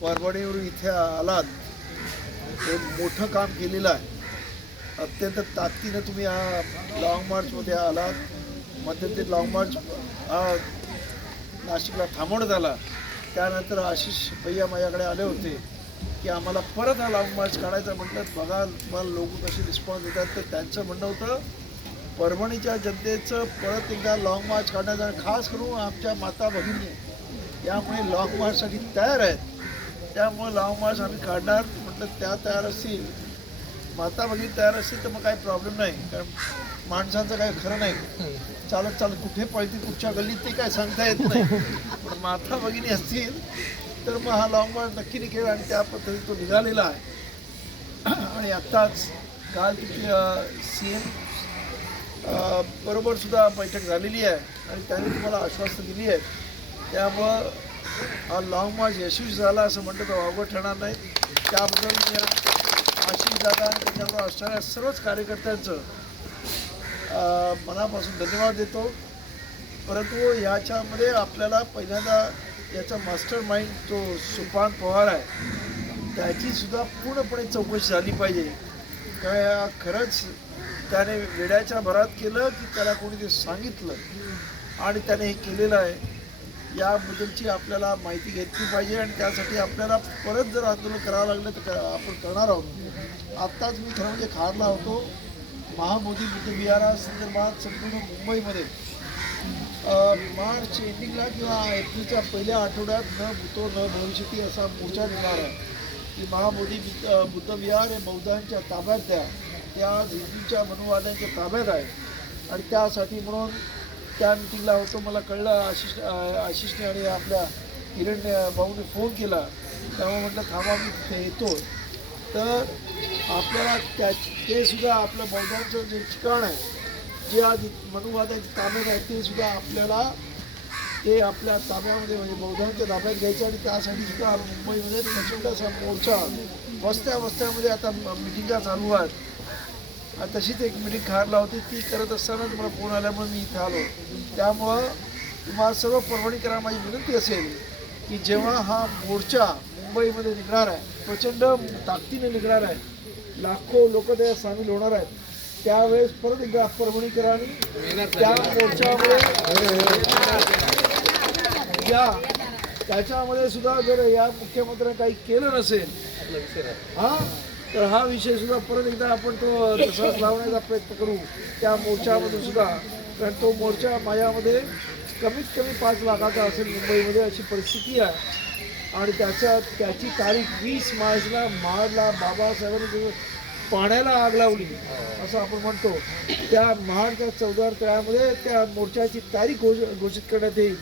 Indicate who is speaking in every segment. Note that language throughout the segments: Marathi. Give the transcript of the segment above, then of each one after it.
Speaker 1: परभणीवरून इथे आलात एक मोठं काम केलेलं आहे अत्यंत ताकदीनं तुम्ही हा लाँग मार्चमध्ये आलात मध्यंतरी ते लाँग मार्च हा नाशिकला थांबवण्यात आला त्यानंतर आशिष भैया माझ्याकडे आले होते की आम्हाला परत हा लाँग मार्च काढायचा म्हटलं बघा तुम्हाला लोक कसे रिस्पॉन्स देतात तर त्यांचं म्हणणं होतं परभणीच्या जनतेचं परत एकदा लाँग मार्च काढण्याचा खास करून आमच्या माता भगिनी यामुळे लाँग मार्चसाठी तयार आहेत त्यामुळं मास आम्ही काढणार म्हटलं त्या तयार असतील माता भगिनी तयार असतील तर मग काही प्रॉब्लेम नाही कारण माणसांचं काही खरं नाही चालत चालत कुठे पळतील कुठच्या गल्लीत ते काय सांगता येत नाही पण माता भगिनी असतील तर मग हा मार्च नक्की निघेल आणि त्या पद्धतीत तो निघालेला आहे आणि आत्ताच काल तिथे सी एम बरोबर सुद्धा बैठक झालेली आहे आणि त्यांनी तुम्हाला आश्वासन दिली आहे त्यामुळं लॉंगमार्च यशस्वी झाला असं म्हणतो तर अवघड ठरणार नाही त्याबद्दल मी आशिष दादा आणि त्याच्याबरोबर असणाऱ्या सर्वच कार्यकर्त्यांचं मनापासून धन्यवाद देतो परंतु ह्याच्यामध्ये आपल्याला पहिल्यांदा याचा मास्टर माइंड जो सुपान पवार आहे त्याचीसुद्धा पूर्णपणे चौकशी झाली पाहिजे काय खरंच त्याने वेड्याच्या भरात केलं की त्याला कोणी ते सांगितलं आणि त्याने हे केलेलं आहे याबद्दलची आपल्याला माहिती घेतली पाहिजे आणि त्यासाठी आपल्याला परत जर आंदोलन करावं लागलं तर आपण करणार आहोत आत्ताच मी खरं म्हणजे खारला होतो महामोदी बुद्धविहारासंदर्भात संपूर्ण मुंबईमध्ये मार्च एंडिंगला किंवा एप्रिलच्या पहिल्या आठवड्यात न भूतो न भविष्यती असा मोर्चा निघणार आहे की महामोदी बुद्धविहार हे बौद्धांच्या ताब्यात द्या त्या हिंदूंच्या मनोवाद्यांच्या ताब्यात आहे आणि त्यासाठी म्हणून त्या मिटिंगला होतो मला कळलं आशिष आशिषने आणि आपल्या किरण भाऊने फोन केला त्यामुळे म्हटलं थांबा मी तिथे येतो तर आपल्याला त्या ते सुद्धा आपलं बौद्धांचं जे ठिकाण आहे जे आज मनोवादाची ताब्यात आहे ते सुद्धा आपल्याला ते आपल्या ताब्यामध्ये म्हणजे बौद्धांच्या ताब्यात घ्यायचं आणि त्यासाठी सुद्धा मुंबईमध्ये प्रचंड असा मोर्चा वस्त्या वस्त्यामध्ये आता मिटिंगा चालू आहेत तशीच एक मिनिट खारला होती ती करत असताना तुम्हाला फोन आल्यामुळे मी इथं आलो त्यामुळं तुम्हाला सर्व परभणी करा माझी विनंती असेल की जेव्हा हा मोर्चा मुंबईमध्ये निघणार आहे प्रचंड ताकदीने निघणार आहे लाखो लोक त्याच्यात सामील होणार आहेत त्यावेळेस परत एकदा आणि त्या मोर्चामुळे या त्याच्यामध्ये सुद्धा जर या मुख्यमंत्र्यांनी काही केलं नसेल हा तर हा विषय सुद्धा परत एकदा आपण तो तसाच लावण्याचा प्रयत्न करू त्या मोर्चामधून सुद्धा कारण तो मोर्चा मायामध्ये कमीत कमी पाच लाखाचा असेल मुंबईमध्ये अशी परिस्थिती आहे आणि त्याच्या त्याची तारीख वीस मार्चला महाडला बाबासाहेबांनी पाण्याला आग लावली असं आपण म्हणतो त्या महाडच्या चौदार तळ्यामध्ये त्या मोर्चाची तारीख घोष घोषित करण्यात येईल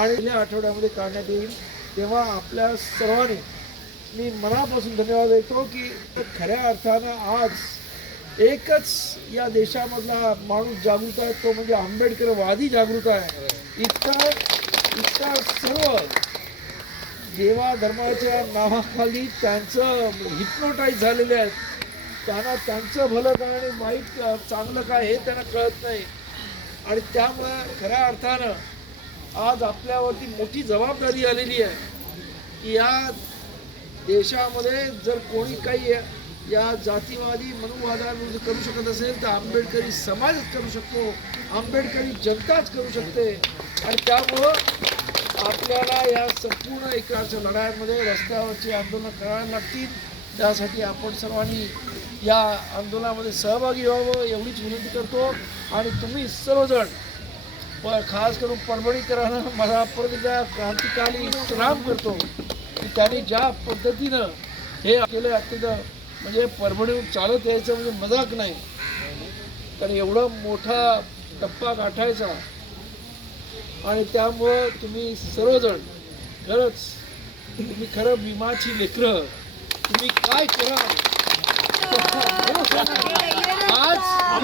Speaker 1: आणि आठवड्यामध्ये काढण्यात येईल तेव्हा आपल्या सर्वांनी मी मनापासून धन्यवाद देतो की खऱ्या अर्थानं आज एकच या देशामधला माणूस जागृत आहे तो म्हणजे आंबेडकरवादी जागृत आहे इतका इतका सर्व देवा धर्माच्या नावाखाली त्यांचं हिप्नोटाईज झालेले आहेत त्यांना त्यांचं भलं काय आणि वाईट चांगलं काय हे त्यांना कळत नाही आणि त्यामुळे खऱ्या अर्थानं आज आपल्यावरती मोठी जबाबदारी आलेली आहे की या देशामध्ये जर कोणी काही या जातीवादी मनुवादाविरुद्ध करू शकत असेल तर आंबेडकरी समाजच करू शकतो आंबेडकरी जनताच करू शकते आणि त्यामुळं आपल्याला या संपूर्ण एकाच्या लढाईमध्ये रस्त्यावरची आंदोलनं करायला लागतील त्यासाठी आपण सर्वांनी या आंदोलनामध्ये सहभागी व्हावं एवढीच विनंती करतो आणि तुम्ही सर्वजण खास करून परभणीकरांना माझा परत एकदा क्रांतिकारी करतो त्याने ज्या पद्धतीनं हे केलं अत्यंत म्हणजे परभणी चालत यायचं म्हणजे मजाक नाही कारण एवढा मोठा टप्पा गाठायचा आणि त्यामुळं तुम्ही सर्वजण खरंच तुम्ही खरं विमाची लेकर तुम्ही काय करा
Speaker 2: आज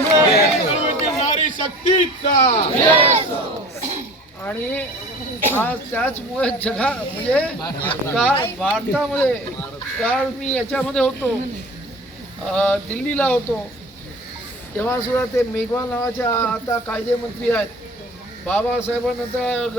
Speaker 2: नारी शक्तीचा
Speaker 1: आणि त्याचमुळे जगा म्हणजे काल भारतामध्ये काल मी याच्यामध्ये होतो दिल्लीला होतो तेव्हा सुद्धा ते मेघवाल नावाच्या आता कायदेमंत्री आहेत बाबासाहेबांनंतर